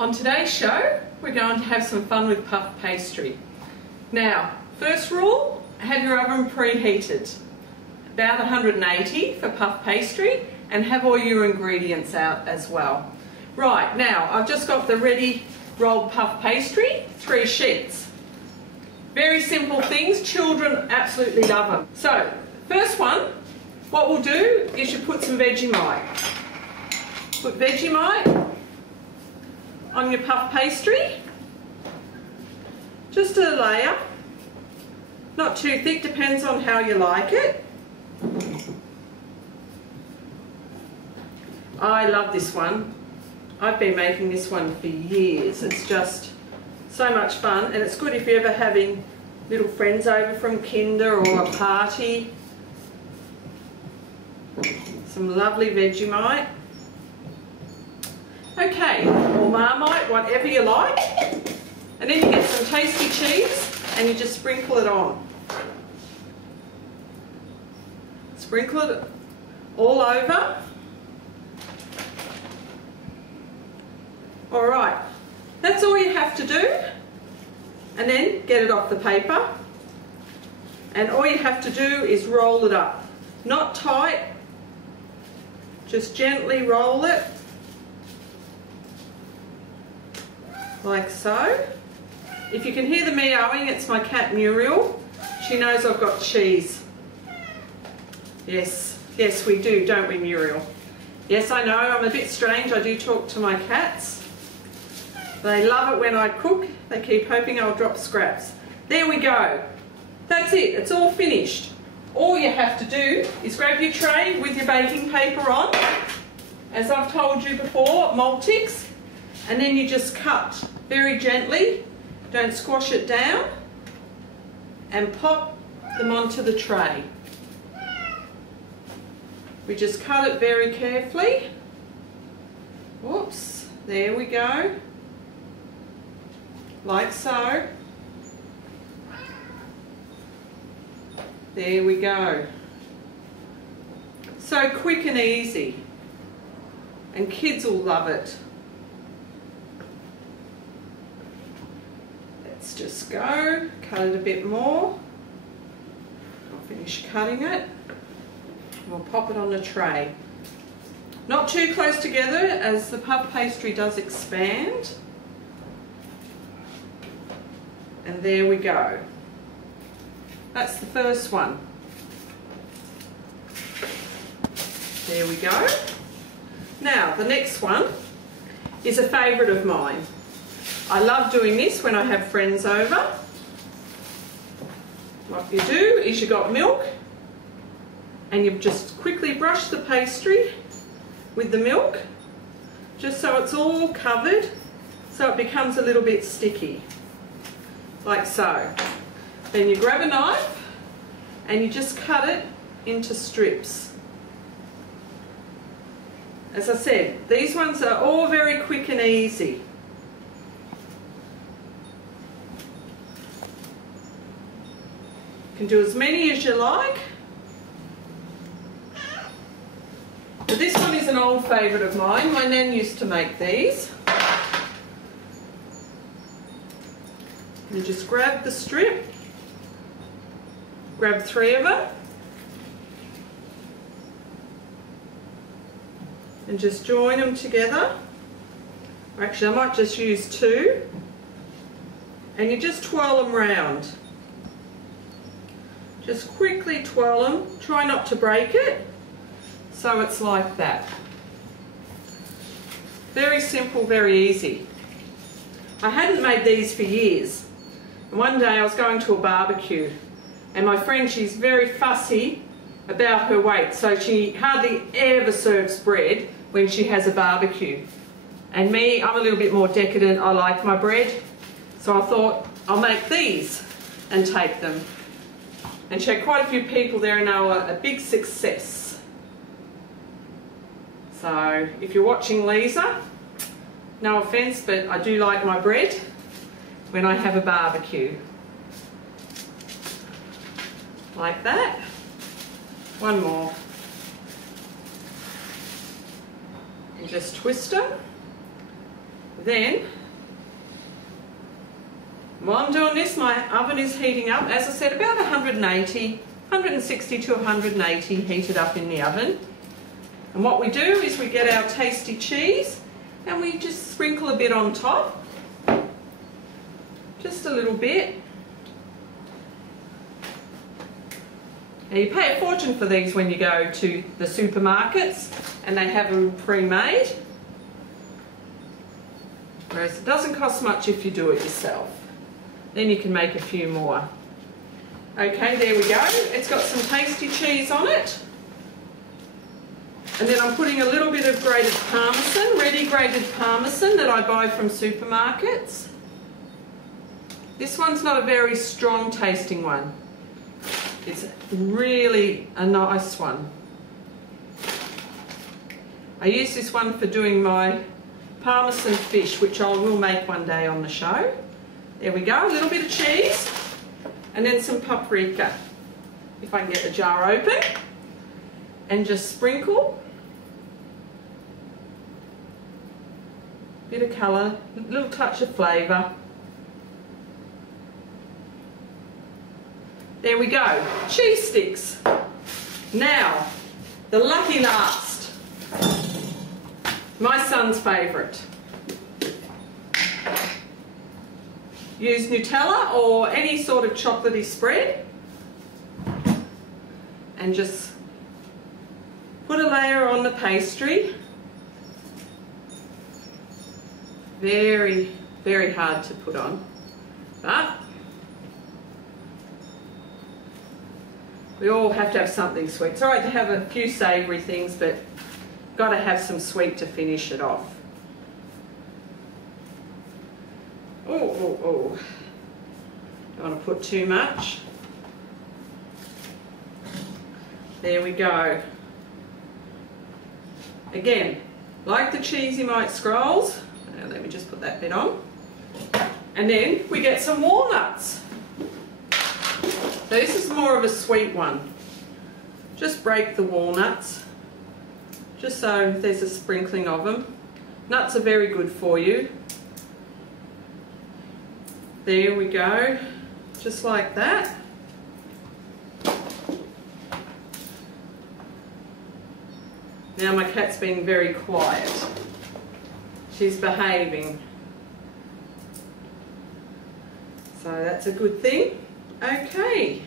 On today's show, we're going to have some fun with puff pastry. Now, first rule, have your oven preheated. About 180 for puff pastry, and have all your ingredients out as well. Right, now I've just got the ready rolled puff pastry, 3 sheets. Very simple things, children absolutely love them. So, first one, what we'll do is you put some Vegemite. Put Vegemite on your puff pastry, just a layer, not too thick, depends on how you like it. I love this one. I've been making this one for years. It's just so much fun, and it's good if you're ever having little friends over from kinder or a party. Some lovely Vegemite. Okay, or Marmite, whatever you like. And then you get some tasty cheese and you just sprinkle it on. Sprinkle it all over. Alright, that's all you have to do. And then get it off the paper. And all you have to do is roll it up. Not tight, just gently roll it. Like so. If you can hear the meowing, it's my cat Muriel. She knows I've got cheese. Yes, yes we do, don't we Muriel? Yes, I know, I'm a bit strange. I do talk to my cats. They love it when I cook. They keep hoping I'll drop scraps. There we go. That's it, it's all finished. All you have to do is grab your tray with your baking paper on, as I've told you before, Multix, and then you just cut very gently, don't squash it down, and pop them onto the tray. We just cut it very carefully. Whoops, there we go. Like so. There we go. So quick and easy. And kids will love it. Let's just go, cut it a bit more. I'll finish cutting it. And we'll pop it on the tray. Not too close together as the puff pastry does expand. And there we go. That's the first one. There we go. Now, the next one is a favourite of mine. I love doing this when I have friends over. What you do is you've got milk and you've just quickly brushed the pastry with the milk, just so it's all covered, so it becomes a little bit sticky, like so. Then you grab a knife and you just cut it into strips. As I said, these ones are all very quick and easy. You can do as many as you like. But this one is an old favourite of mine. My nan used to make these. You just grab the strip. Grab 3 of them and just join them together. Or actually, I might just use 2, and you just twirl them round. Just quickly twirl them, try not to break it, so it's like that. Very simple, very easy. I hadn't made these for years, and one day I was going to a barbecue. And my friend, she's very fussy about her weight, so she hardly ever serves bread when she has a barbecue. And me, I'm a little bit more decadent, I like my bread. So I thought, I'll make these and take them. And she had quite a few people there, and they were a big success. So if you're watching Lisa, no offence, but I do like my bread when I have a barbecue. Like that. One more. And just twist them Then, while I'm doing this, my oven is heating up. As I said, about 160 to 180 heated up in the oven. And what we do is we get our tasty cheese and we just sprinkle a bit on top. Just a little bit. Now you pay a fortune for these when you go to the supermarkets and they have them pre-made. Whereas it doesn't cost much if you do it yourself. Then you can make a few more. Okay, there we go. It's got some tasty cheese on it. And then I'm putting a little bit of grated parmesan, ready grated parmesan that I buy from supermarkets. This one's not a very strong tasting one. It's really a nice one. I use this one for doing my parmesan fish, which I will make one day on the show. There we go, a little bit of cheese and then some paprika. If I can get the jar open and just sprinkle. Bit of colour, a little touch of flavour. There we go, cheese sticks. Now, the lucky last, my son's favourite. Use Nutella or any sort of chocolatey spread and just put a layer on the pastry. Very, very hard to put on, but we all have to have something sweet. It's all right to have a few savoury things, but got to have some sweet to finish it off. Oh. Don't want to put too much. There we go. Again, like the cheesy mite scrolls. Let me just put that bit on. And then we get some walnuts. This is more of a sweet one. Just break the walnuts, just so there's a sprinkling of them. Nuts are very good for you. There we go, just like that. Now my cat's being very quiet. She's behaving. So that's a good thing. Okay.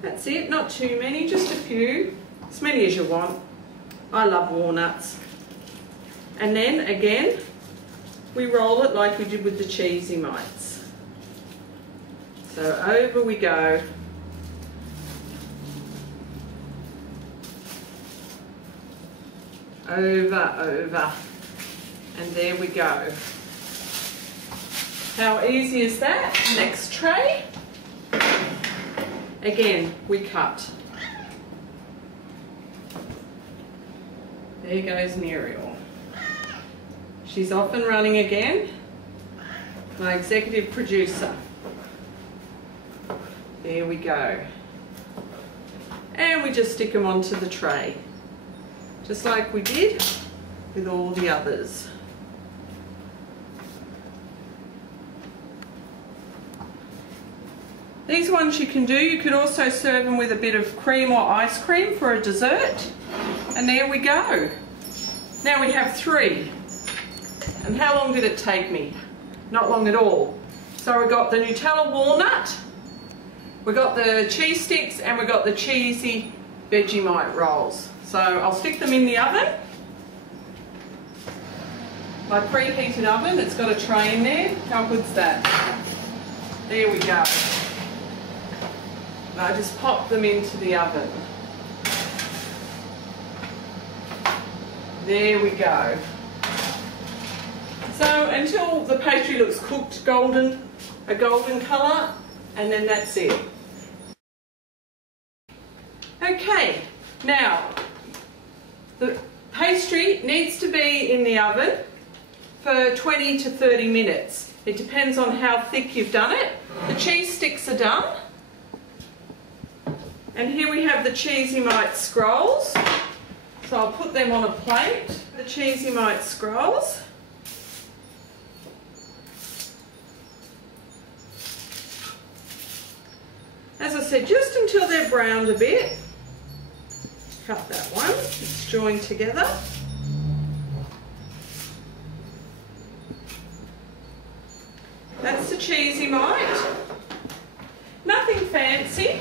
That's it, not too many, just a few. As many as you want. I love walnuts. And then again, we roll it like we did with the cheesy mites. So over we go. Over. And there we go. How easy is that? Next tray. Again, we cut. There goes Muriel. She's off and running again. My executive producer. There we go. And we just stick them onto the tray. Just like we did with all the others. These ones you can do, you could also serve them with a bit of cream or ice cream for a dessert. And there we go. Now we have 3. And how long did it take me? Not long at all. So we got the Nutella walnut, we got the cheese sticks, and we got the cheesy Vegemite rolls. So I'll stick them in the oven. My preheated oven, it's got a tray in there. How good's that? There we go. And I just pop them into the oven. There we go. So until the pastry looks cooked golden, a golden colour, and then that's it. Okay, now the pastry needs to be in the oven for 20 to 30 minutes. It depends on how thick you've done it. The cheese sticks are done. And here we have the cheesy mite scrolls. So I'll put them on a plate. The cheesy mite scrolls. As I said, just until they're browned a bit. Cut that one, it's joined together. That's the cheesy mite. Nothing fancy.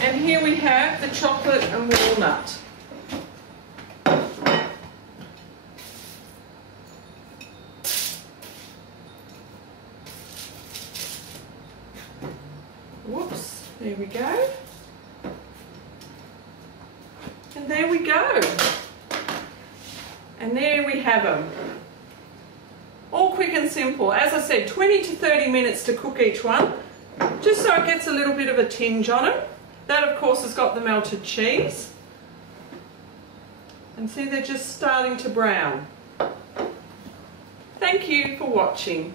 And here we have the chocolate and walnut. Whoops, there we go. And there we go. And there we have them. All quick and simple. As I said, 20 to 30 minutes to cook each one, just so it gets a little bit of a tinge on it. That, of course, has got the melted cheese. And see, they're just starting to brown. Thank you for watching.